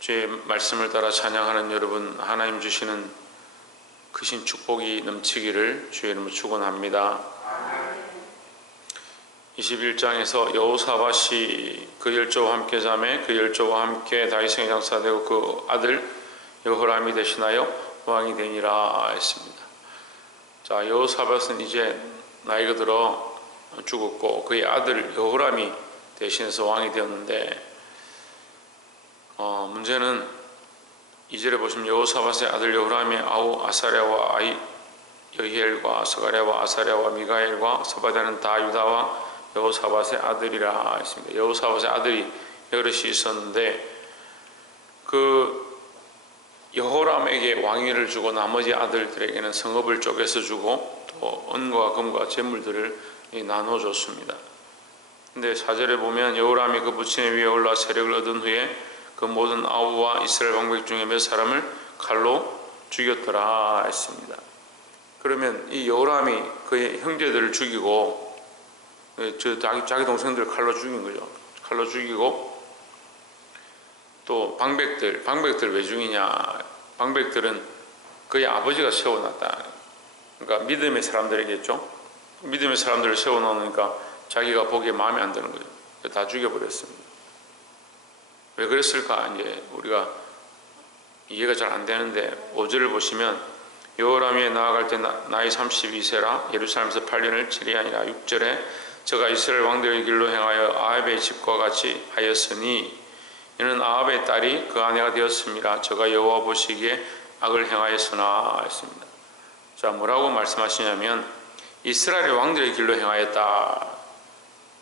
주의 말씀을 따라 찬양하는 여러분, 하나님 주시는 크신 축복이 넘치기를 주의 이름으로 축원합니다. 21장에서 여호사밧이 그 열조와 함께 자매 그 열조와 함께 다윗의 장사되고 그 아들 여호람이 대신하여 왕이 되니라 했습니다. 자, 여호사밧은 이제 나이가 들어 죽었고 그의 아들 여호람이 대신해서 왕이 되었는데 문제는 2절에 보시면 여호사밧의 아들 여호람이 아우 아사랴와 아이 여히엘과 스가랴와 아사랴와 미가엘과 서바다는 다 유다와 여호사밧의 아들이라 했습니다. 여호사밧의 아들이 여럿이 있었는데 그 여호람에게 왕위를 주고 나머지 아들들에게는 성읍을 쪼개서 주고 또 은과 금과 재물들을 나눠줬습니다. 근데 4절에 보면 여호람이 그 부친의 위에 올라 세력을 얻은 후에 그 모든 아우와 이스라엘 방백 중에 몇 사람을 칼로 죽였더라 했습니다. 그러면 이 여호람이 그의 형제들을 죽이고 자기 동생들을 칼로 죽인 거죠. 칼로 죽이고 또 방백들 왜 죽이냐? 방백들은 그의 아버지가 세워놨다. 그러니까 믿음의 사람들이겠죠. 믿음의 사람들을 세워놓으니까 자기가 보기에 마음에 안 드는 거죠. 다 죽여버렸습니다. 왜 그랬을까? 이제 우리가 이해가 잘 안 되는데 5절을 보시면 여호람이 나아갈 때 나이 32세라 예루살렘에서 8년을 치리하니라. 6절에 저가 이스라엘 왕들의 길로 행하여 아합의 집과 같이 하였으니 이는 아합의 딸이 그 아내가 되었습니다. 저가 여호와 보시기에 악을 행하였으나 했습니다. 자, 뭐라고 말씀하시냐면 이스라엘의 왕들의 길로 행하였다.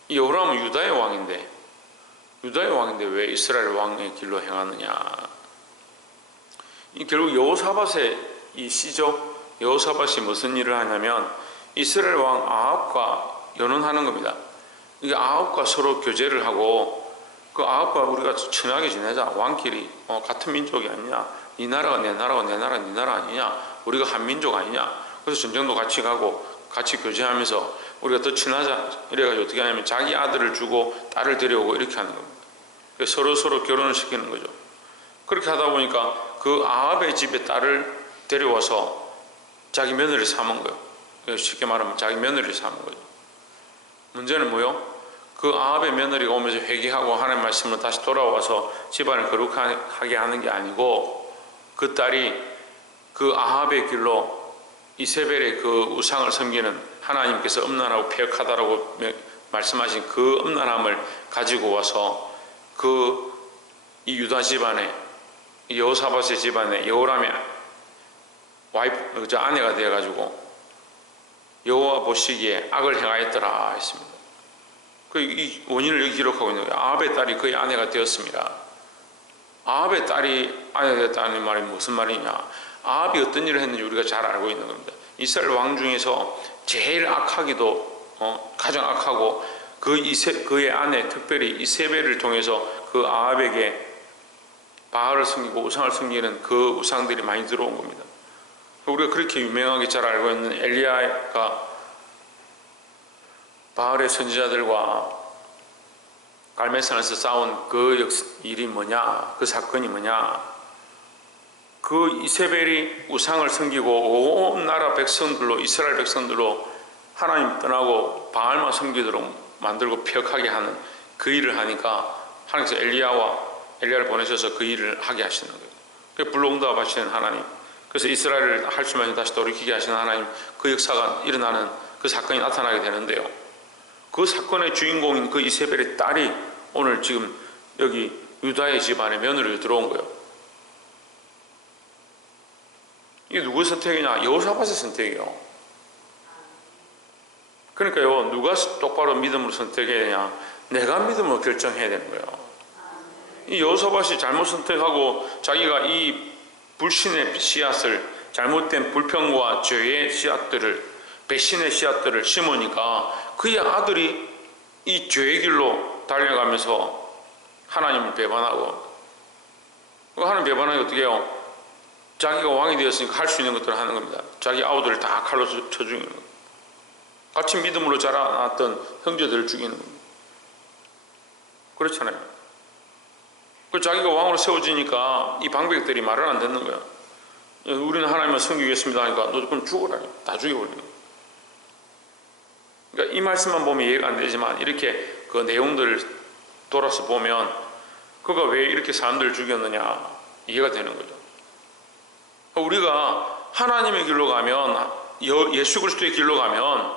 이 여호람은 유다의 왕인데 왜 이스라엘 왕의 길로 행하느냐? 결국 여호사밧의 이 시죠. 여호사밧이 무슨 일을 하냐면 이스라엘 왕 아합과 연혼하는 겁니다. 이게 아합과 서로 교제를 하고 그 아합과 우리가 친하게 지내자. 왕끼리 같은 민족이 아니냐? 이 나라가 내 나라고 내 나라가 네 나라 아니냐? 우리가 한 민족 아니냐? 그래서 전쟁도 같이 가고 같이 교제하면서 우리가 더 친하자. 이래가지고 어떻게 하냐면 자기 아들을 주고 딸을 데려오고 이렇게 하는 겁니다. 서로 결혼을 시키는 거죠. 그렇게 하다 보니까 그 아합의 집에 딸을 데려와서 자기 며느리를 삼은 거예요. 쉽게 말하면 자기 며느리를 삼은 거죠. 문제는 뭐요? 그 아합의 며느리가 오면서 회개하고 하나님의 말씀으로 다시 돌아와서 집안을 거룩하게 하는 게 아니고 그 딸이 그 아합의 길로 이세벨의 그 우상을 섬기는 하나님께서 음란하고 폐역하다라고 말씀하신 그 음란함을 가지고 와서 이 유다 집안에 여호사밧의 집안에 여호람의 아내가 되어가지고 여호와 보시기에 악을 행하였더라 했습니다. 이 원인을 여기 기록하고 있는 거예요. 아합의 딸이 그의 아내가 되었습니다. 아합의 딸이 아내가 되었다는 말이 무슨 말이냐? 아합이 어떤 일을 했는지 우리가 잘 알고 있는 겁니다. 이스라엘 왕 중에서 제일 악하기도 가장 악하고 그의 아내 특별히 이세벨을 통해서 그 아합에게 바알을 섬기고 우상을 섬기는 그 우상들이 많이 들어온 겁니다. 우리가 그렇게 유명하게 잘 알고 있는 엘리야가 바알의 선지자들과 갈멜산에서 싸운 그 일이 뭐냐? 그 사건이 뭐냐? 그 이세벨이 우상을 섬기고 온 나라 백성들로 이스라엘 백성들로 하나님 떠나고 바알만 섬기도록 만들고 폐역하게 하는 그 일을 하니까 하나님께서 엘리야를 보내셔서 그 일을 하게 하시는 거예요. 그 불러응답하시는 하나님. 그래서 이스라엘을 할 수만 다시 돌이키게 하시는 하나님. 그 역사가 일어나는 그 사건이 나타나게 되는데요. 그 사건의 주인공인 그 이세벨의 딸이 오늘 지금 여기 유다의 집안에 며느리로 들어온 거예요. 이게 누구의 선택이냐? 여호사밧의 선택이에요. 그러니까요, 누가 똑바로 믿음으로 선택해야 되냐? 내가 믿음으로 결정해야 되는 거예요. 이 여호사밧이 잘못 선택하고 자기가 이 불신의 씨앗을, 잘못된 불평과 죄의 씨앗들을, 배신의 씨앗들을 심으니까 그의 아들이 이 죄의 길로 달려가면서 하나님을 배반하고, 하나님 배반하기 어떻게 해요? 자기가 왕이 되었으니까 할 수 있는 것들을 하는 겁니다. 자기 아우들을 다 칼로 쳐 죽이는 겁니다. 같이 믿음으로 자라났던 형제들을 죽이는 겁니다. 그렇잖아요. 그 자기가 왕으로 세워지니까 이 방백들이 말을 안 듣는 거야. 우리는 하나님을 섬기겠습니다 하니까 너 그럼 죽어라. 다 죽여버리는 거야. 그러니까 이 말씀만 보면 이해가 안 되지만 이렇게 그 내용들을 돌아서 보면 그가 왜 이렇게 사람들을 죽였느냐 이해가 되는 거죠. 우리가 하나님의 길로 가면, 예수 그리스도의 길로 가면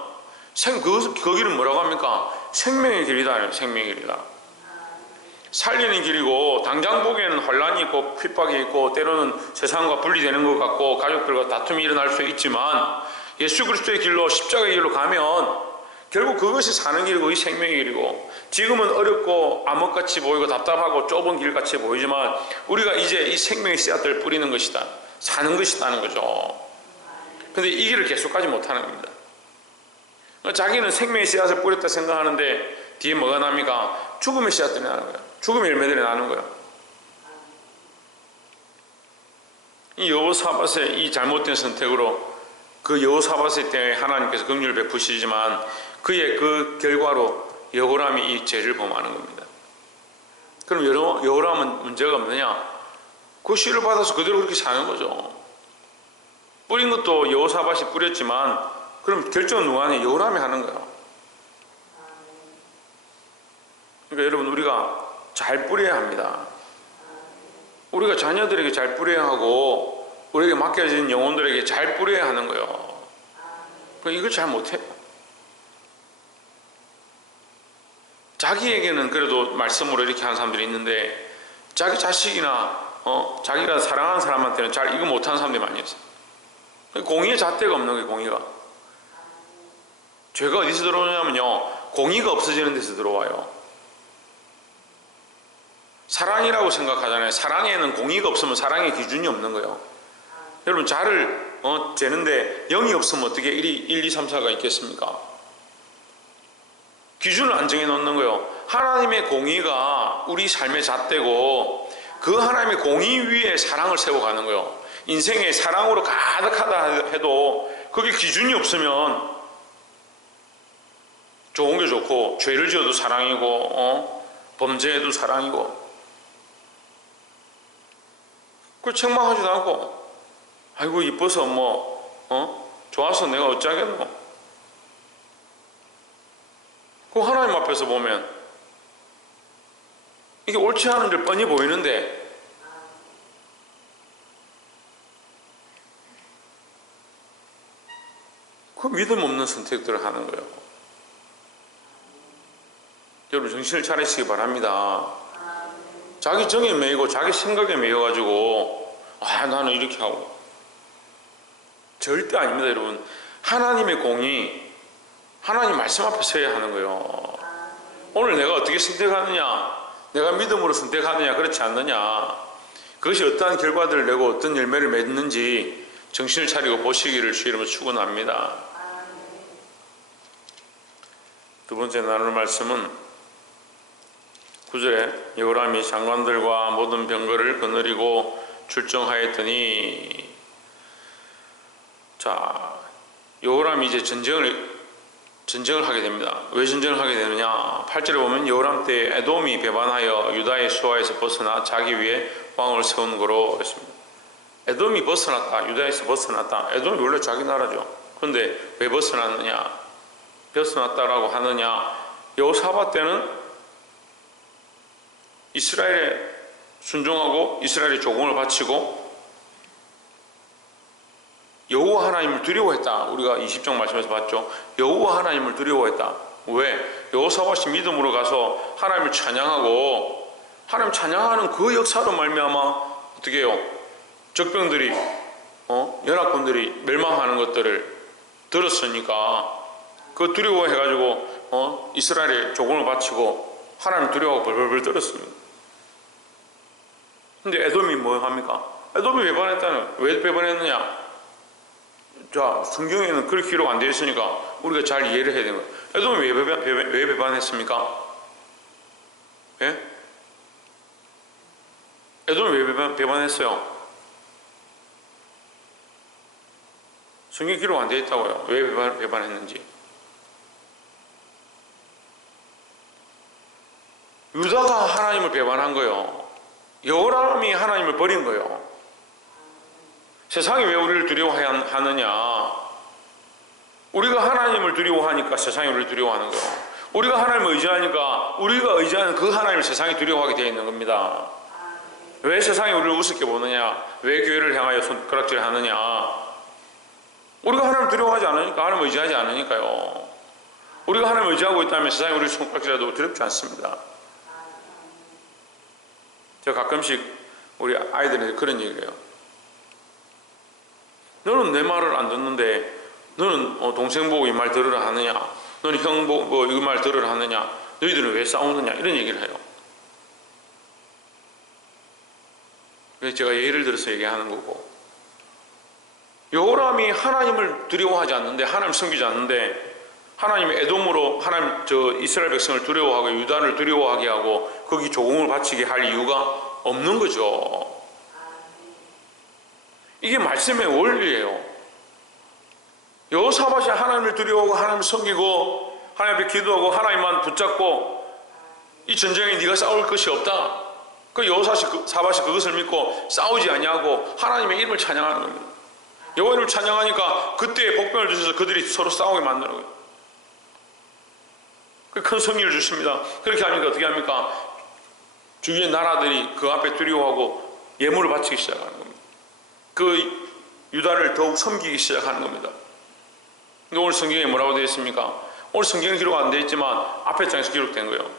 그 길은 뭐라고 합니까? 생명의 길이다. 생명의 길이다. 살리는 길이고, 당장 보기에는 혼란이 있고 핍박이 있고 때로는 세상과 분리되는 것 같고 가족들과 다툼이 일어날 수 있지만, 예수 그리스도의 길로, 십자가의 길로 가면 결국 그것이 사는 길이고 이 생명의 길이고, 지금은 어렵고 암흑같이 보이고 답답하고 좁은 길같이 보이지만 우리가 이제 이 생명의 씨앗들을 뿌리는 것이다, 사는 것이다는 거죠. 근데 이 길을 계속 가지 못하는 겁니다. 자기는 생명의 씨앗을 뿌렸다 생각하는데 뒤에 뭐가 납니까? 죽음의 씨앗들이 나는 거야. 죽음의 열매들이 나는 거야. 이 여호사밧의 이 잘못된 선택으로, 그 여호사밧의 때에 하나님께서 긍휼을 베푸시지만 그의 그 결과로 여호람이 이 죄를 범하는 겁니다. 그럼 여호람은 문제가 없느냐? 그 씨를 받아서 그대로 그렇게 사는 거죠. 뿌린 것도 여호사밧이 뿌렸지만 그럼 결정은 누가 하냐? 여호람이 하는 거야. 그러니까 여러분, 우리가 잘 뿌려야 합니다. 우리가 자녀들에게 잘 뿌려야 하고 우리에게 맡겨진 영혼들에게 잘 뿌려야 하는 거예요. 이걸 잘 못해요. 자기에게는 그래도 말씀으로 이렇게 하는 사람들이 있는데 자기 자식이나 자기가 사랑하는 사람한테는 잘 이거 못하는 사람들이 많이 있어요. 공의의 잣대가 없는 거예요. 공의가. 죄가 어디서 들어오냐면요, 공의가 없어지는 데서 들어와요. 사랑이라고 생각하잖아요. 사랑에는 공의가 없으면 사랑의 기준이 없는 거예요. 여러분, 자를 재는데 0이 없으면 어떻게 1, 2, 3, 4가 있겠습니까? 기준을 안 정해 놓는 거예요. 하나님의 공의가 우리 삶의 잣대고 그 하나님의 공의 위에 사랑을 세워가는 거예요. 인생에 사랑으로 가득하다 해도 그게 기준이 없으면 좋은 게 좋고 죄를 지어도 사랑이고 범죄해도 사랑이고, 그걸 책망하지도 않고 아이고 이뻐서 좋아서 내가 어쩌겠노. 그 하나님 앞에서 보면 이게 옳지 않은 줄 뻔히 보이는데 그 믿음 없는 선택들을 하는 거예요. 여러분, 정신을 차리시기 바랍니다. 자기 정에 매이고 자기 생각에 매여가지고 나는 이렇게 하고, 절대 아닙니다. 여러분, 하나님의 공의, 하나님 말씀 앞에 서야 하는 거예요. 오늘 내가 어떻게 선택하느냐, 내가 믿음으로 선택하느냐 그렇지 않느냐, 그것이 어떠한 결과들을 내고 어떤 열매를 맺는지 정신을 차리고 보시기를 주 이름으로 축원합니다. 두 번째 나눌 말씀은 9절에 여호람이 장관들과 모든 병거를 거느리고 출정하였더니, 자, 여호람이 이제 전쟁을 하게 됩니다. 왜 전쟁을 하게 되느냐? 8절에 보면 여호람 때 에돔이 배반하여 유다의 수하에서 벗어나 자기 위에 왕을 세운 거로 했습니다. 에돔이 벗어났다, 유다에서 벗어났다. 에돔이 원래 자기 나라죠. 그런데 왜 벗어났다라고 하느냐? 여호사밧 때는 이스라엘에 순종하고 이스라엘의 조공을 바치고 여호와 하나님을 두려워했다. 우리가 20장 말씀에서 봤죠. 여호와 하나님을 두려워했다. 왜? 여호사밧이 믿음으로 가서 하나님을 찬양하고, 하나님 찬양하는 그 역사로 말미암아 어떻게 해요? 적병들이 연합군들이 멸망하는 것들을 들었으니까 그 두려워해가지고 이스라엘의 조공을 바치고 하나님을 두려워하고 벌벌벌 떨었습니다. 근데 에돔이 뭐 합니까? 에돔이 왜 배반했느냐? 자, 성경에는 그렇게 기록 안 되어 있으니까 우리가 잘 이해를 해야 되는 거예요. 에돔이 왜 배반했습니까? 예? 에돔이 왜 배반했어요? 성경 기록 안 되어 있다고요. 왜 배반했는지. 유다가 하나님을 배반한 거예요. 여호람이 하나님을 버린 거예요. 세상이 왜 우리를 두려워하느냐? 우리가 하나님을 두려워하니까 세상이 우리를 두려워하는 거예요. 우리가 하나님을 의지하니까 우리가 의지하는 그 하나님을 세상이 두려워하게 되어 있는 겁니다. 왜 세상이 우리를 우습게 보느냐? 왜 교회를 향하여 손가락질을 하느냐? 우리가 하나님을 두려워하지 않으니까, 하나님을 의지하지 않으니까요. 우리가 하나님을 의지하고 있다면 세상이 우리를 손가락질해도 두렵지 않습니다. 제가 가끔씩 우리 아이들한테 그런 얘기를 해요. 너는 내 말을 안 듣는데 너는 동생 보고 이 말 들으라 하느냐? 너는 형 보고 이 말 들으라 하느냐? 너희들은 왜 싸우느냐? 이런 얘기를 해요. 그래서 제가 예를 들어서 얘기하는 거고, 여호람이 하나님을 두려워하지 않는데, 하나님 섬기지 않는데, 하나님이 에돔으로 하나님 이스라엘 백성을 두려워하고 유다를 두려워하게 하고 거기 조공을 바치게 할 이유가 없는 거죠. 이게 말씀의 원리예요. 여호사밧이 하나님을 두려워하고 하나님을 섬기고 하나님 앞에 기도하고 하나님만 붙잡고 이 전쟁에 네가 싸울 것이 없다. 그 여호사밧이 그것을 믿고 싸우지 아니하고 하나님의 이름을 찬양하는 겁니다. 여호와 이름을 찬양하니까 그때의 복병을 주셔서 그들이 서로 싸우게 만드는 거예요. 큰 승리를 주십니다. 그렇게 하니까 어떻게 합니까? 주위의 나라들이 그 앞에 두려워하고 예물을 바치기 시작하는 겁니다. 그 유다를 더욱 섬기기 시작하는 겁니다. 근데 오늘 성경에 뭐라고 되어 있습니까? 오늘 성경은 기록 안 되어 있지만 앞에 장에서 기록된 거예요.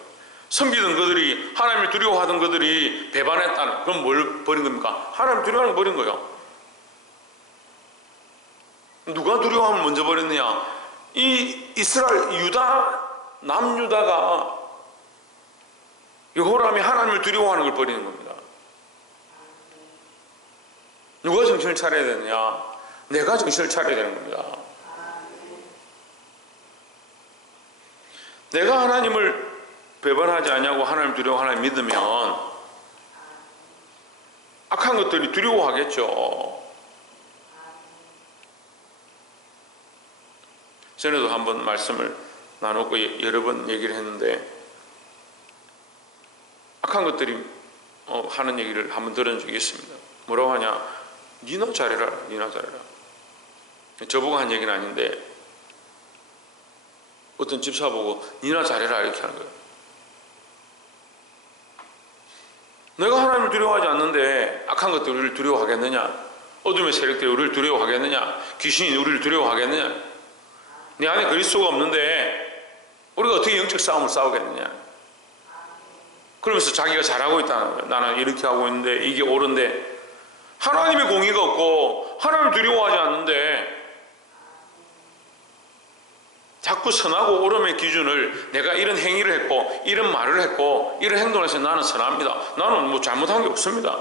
섬기던 그들이, 하나님을 두려워하던 그들이 배반했다는, 그럼 뭘 버린 겁니까? 하나님을 두려워하는 걸 버린 거예요. 누가 두려워함을 먼저 버렸느냐? 이 이스라엘 남유다가 여호람이 하나님을 두려워하는 걸 버리는 겁니다. 누가 정신을 차려야 되느냐? 내가 정신을 차려야 되는 겁니다. 내가 하나님을 배반하지 않냐고 하나님을 두려워 하나님 믿으면 악한 것들이 두려워하겠죠. 전에도 한번 말씀을 나눴고 여러 번 얘기를 했는데, 악한 것들이 하는 얘기를 한번 들은 적이 있습니다. 뭐라고 하냐? 니나 잘해라, 니나 잘해라. 저보고 한 얘기는 아닌데 어떤 집사 보고 니나 잘해라 이렇게 하는 거예요. 내가 하나님을 두려워하지 않는데 악한 것들이 우리를 두려워하겠느냐? 어둠의 세력들이 우리를 두려워하겠느냐? 귀신이 우리를 두려워하겠느냐? 내 안에 그리스도가 없는데 우리가 어떻게 영적 싸움을 싸우겠느냐? 그러면서 자기가 잘하고 있다는 거예요. 나는 이렇게 하고 있는데 이게 옳은데, 하나님의 공의가 없고 하나님을 두려워하지 않는데 자꾸 선하고 옳음의 기준을 내가 이런 행위를 했고 이런 말을 했고 이런 행동을 해서 나는 선합니다. 나는 뭐 잘못한 게 없습니다.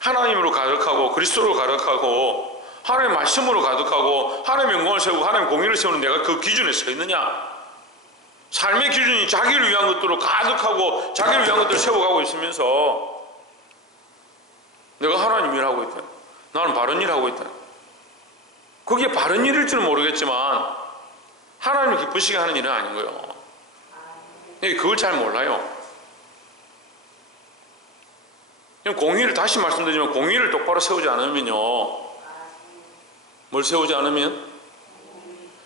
하나님으로 가득하고 그리스도로 가득하고 하나님의 말씀으로 가득하고 하나님의 영광을 세우고 하나님의 공의를 세우는 내가 그 기준에 서 있느냐? 삶의 기준이 자기를 위한 것들로 가득하고 자기를 위한 것들을 세워가고 있으면서 내가 하나님 일하고 있다, 나는 바른 일하고 있다, 그게 바른 일일지는 모르겠지만 하나님을 기쁘시게 하는 일은 아닌 거예요. 그걸 잘 몰라요. 공의를, 다시 말씀드리지만 공의를 똑바로 세우지 않으면요, 뭘 세우지 않으면?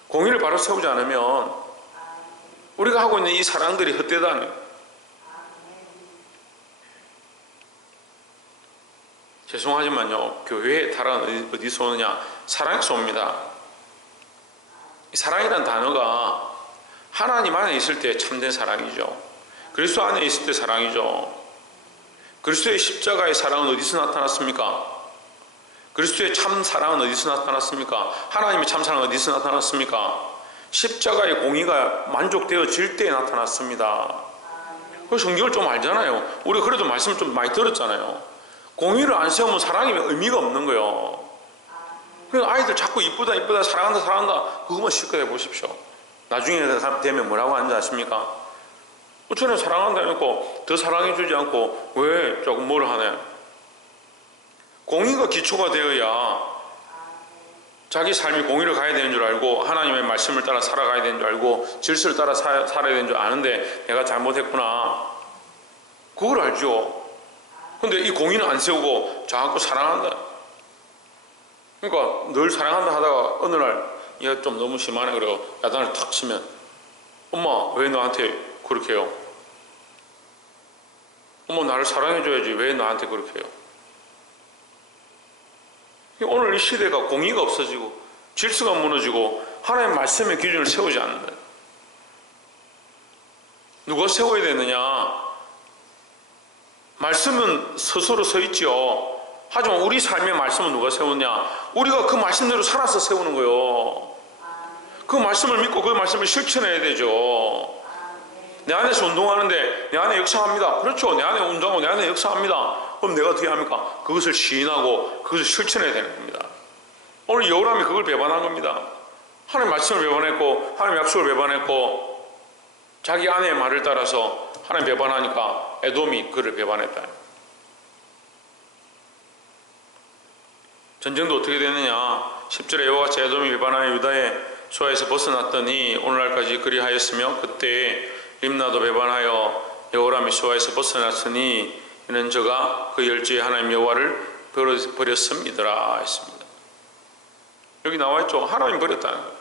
공의를 바로 세우지 않으면 우리가 하고 있는 이 사랑들이 헛되다는 거예요. 죄송하지만요, 교회의 타락은 어디서 오느냐? 사랑에서 옵니다. 사랑이란 단어가 하나님 안에 있을 때 참된 사랑이죠. 그리스도 안에 있을 때 사랑이죠. 그리스도의 십자가의 사랑은 어디서 나타났습니까? 그리스도의 참 사랑은 어디서 나타났습니까? 하나님의 참 사랑은 어디서 나타났습니까? 십자가의 공의가 만족되어질 때에 나타났습니다. 그 성경을 좀 알잖아요. 우리가 그래도 말씀을 좀 많이 들었잖아요. 공의를 안 세우면 사랑이 의미가 없는 거예요. 그러니까 아이들 자꾸 이쁘다 이쁘다 사랑한다 사랑한다 그것만 실컷 해보십시오. 나중에 되면 뭐라고 하는지 아십니까? 전에 사랑한다 해놓고 더 사랑해주지 않고 왜 조금 뭘 하네? 공의가 기초가 되어야 자기 삶이 공의를 가야 되는 줄 알고 하나님의 말씀을 따라 살아가야 되는 줄 알고 질서를 따라 살아야 되는 줄 아는데 내가 잘못했구나, 그걸 알죠. 근데 이 공의는 안 세우고 자꾸 사랑한다. 그러니까 늘 사랑한다 하다가 어느 날 얘가 좀 너무 심하네 그래요. 야단을 탁 치면 엄마 왜 너한테 그렇게 해요? 엄마 나를 사랑해줘야지 왜 나한테 그렇게 해요? 오늘 이 시대가 공의가 없어지고 질서가 무너지고 하나님의 말씀의 기준을 세우지 않는다. 누가 세워야 되느냐? 말씀은 스스로 서 있지요. 하지만 우리 삶의 말씀은 누가 세우냐? 우리가 그 말씀대로 살아서 세우는 거요. 그 말씀을 믿고 그 말씀을 실천해야 되죠. 내 안에서 운동하는데 내 안에 역사합니다. 그렇죠. 내 안에 운동하고 내 안에 역사합니다. 그럼 내가 어떻게 합니까? 그것을 시인하고 그것을 실천해야 되는 겁니다. 오늘 여호람이 그걸 배반한 겁니다. 하나님의 말씀을 배반했고 하나님의 약속을 배반했고 자기 아내의 말을 따라서 하나님 배반하니까 에돔이 그를 배반했다. 전쟁도 어떻게 되느냐? 10절에 이와 같이 에돔이 배반하여 유다의 소아에서 벗어났더니 오늘날까지 그리하였으며 그때 림나도 배반하여 여호람이 소아에서 벗어났으니 이는 저가 그 열지의 하나님 여호와를 버렸음이더라 했습니다. 여기 나와있죠. 하나님 버렸다는 거예요.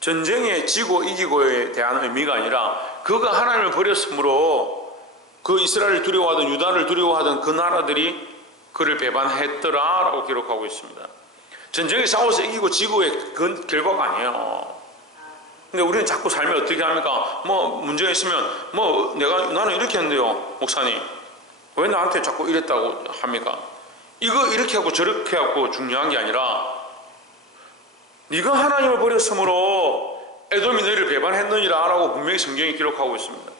전쟁에 지고 이기고에 대한 의미가 아니라 그가 하나님을 버렸으므로 그 이스라엘을 두려워하던 유다를 두려워하던 그 나라들이 그를 배반했더라 라고 기록하고 있습니다. 전쟁에 싸워서 이기고 지고의 그 결과가 아니에요. 근데 우리는 자꾸 삶에 어떻게 합니까? 뭐 문제가 있으면 나는 이렇게 했는데요 목사님 왜 나한테 자꾸 이랬다고 합니까? 이거 이렇게 하고 저렇게 하고 중요한 게 아니라 네가 하나님을 버렸으므로 에돔이 너희를 배반했느니라 라고 분명히 성경이 기록하고 있습니다.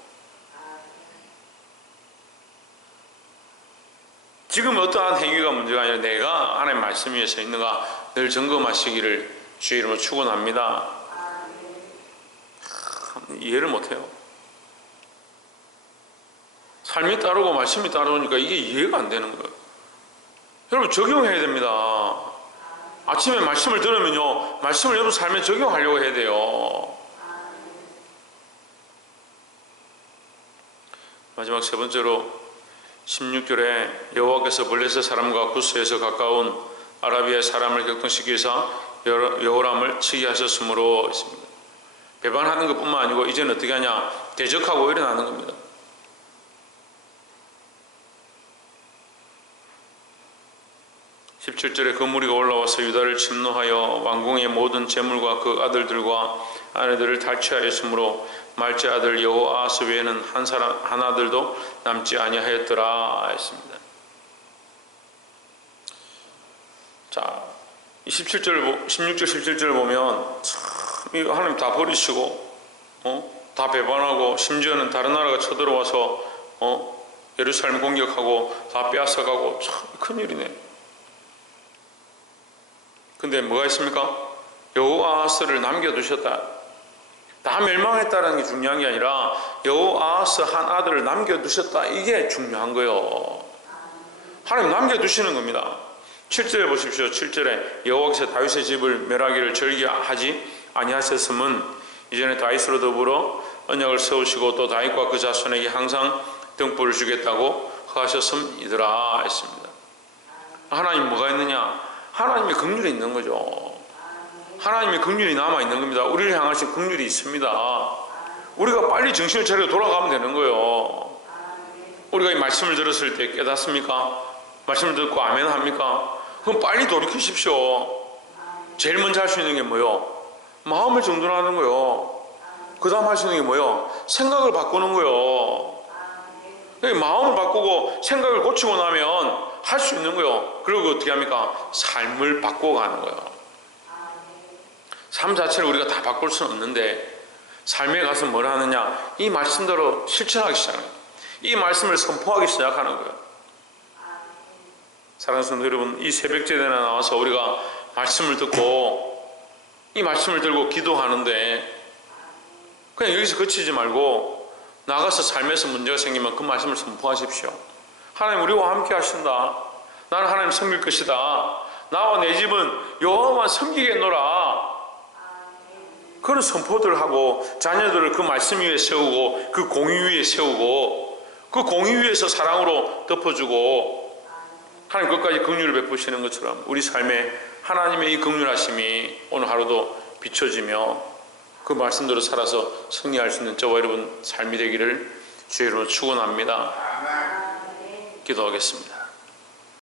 지금 어떠한 행위가 문제가 아니라 내가 하나님의 말씀 위에 서 있는가 늘 점검하시기를 주의 이름으로 축원합니다. 이해를 못해요. 삶이 따르고 말씀이 따르니까 이게 이해가 안 되는 거예요. 여러분 적용해야 됩니다. 아침에 말씀을 들으면요 말씀을 여러분 삶에 적용하려고 해야 돼요. 마지막 세 번째로 16절에 여호와께서 블레셋 사람과 구스에서 가까운 아라비아의 사람을 격동시키기 위해서 여호람을 치게 하셨으므로 했습니다. 배반하는 것뿐만 아니고 이제는 어떻게 하냐 대적하고 일어나는 겁니다. 17절에 그 무리가 올라와서 유다를 침노하여 왕궁의 모든 재물과 그 아들들과 아내들을 탈취하였으므로 말제 아들 여호아하스 외에는 한 아들도 남지 아니하였더라 했습니다. 자, 16절 17절을 보면 참 하나님 다 버리시고 다 배반하고 심지어는 다른 나라가 쳐들어와서 예루살렘 공격하고 다 빼앗아가고 참 큰일이네. 근데 뭐가 있습니까? 여호아하스를 남겨두셨다. 다 멸망했다는 게 중요한 게 아니라 여호아하스 한 아들을 남겨두셨다. 이게 중요한 거예요. 하나님 남겨두시는 겁니다. 7절에 보십시오. 7절에 여호와께서 다윗의 집을 멸하기를 절기하지 아니하셨음은 이전에 다윗으로 더불어 언약을 세우시고 또 다윗과 그 자손에게 항상 등불을 주겠다고 하셨음이더라 했습니다. 하나님 뭐가 있느냐? 하나님의 긍휼이 있는 거죠. 하나님의 긍휼이 남아있는 겁니다. 우리를 향하신 긍휼이 있습니다. 우리가 빨리 정신을 차리고 돌아가면 되는 거예요. 우리가 이 말씀을 들었을 때 깨닫습니까? 말씀을 듣고 아멘 합니까? 그럼 빨리 돌이키십시오. 제일 먼저 할 수 있는 게 뭐요? 마음을 정돈하는 거요. 그 다음 할 수 있는 게 뭐요? 생각을 바꾸는 거요. 마음을 바꾸고 생각을 고치고 나면 할 수 있는 거요. 그리고 어떻게 합니까? 삶을 바꿔가는 거예요. 삶 자체를 우리가 다 바꿀 수는 없는데 삶에 가서 뭘 하느냐? 이 말씀대로 실천하기 시작해요. 이 말씀을 선포하기 시작하는 거예요. 사랑하는 성도 여러분, 이 새벽제대에 나와서 우리가 말씀을 듣고 이 말씀을 들고 기도하는데 그냥 여기서 그치지 말고 나가서 삶에서 문제가 생기면 그 말씀을 선포하십시오. 하나님 우리와 함께 하신다. 나는 하나님 섬길 것이다. 나와 내 집은 여호와만 섬기겠노라. 그런 선포들을 하고 자녀들을 그 말씀 위에 세우고 그 공의 위에 세우고 그 공의 위에서 사랑으로 덮어주고 하나님 끝까지 긍휼을 베푸시는 것처럼 우리 삶에 하나님의 이 긍휼하심이 오늘 하루도 비춰지며 그 말씀대로 살아서 승리할 수 있는 저와 여러분 삶이 되기를 주의 이름으로 축원합니다. 기도하겠습니다.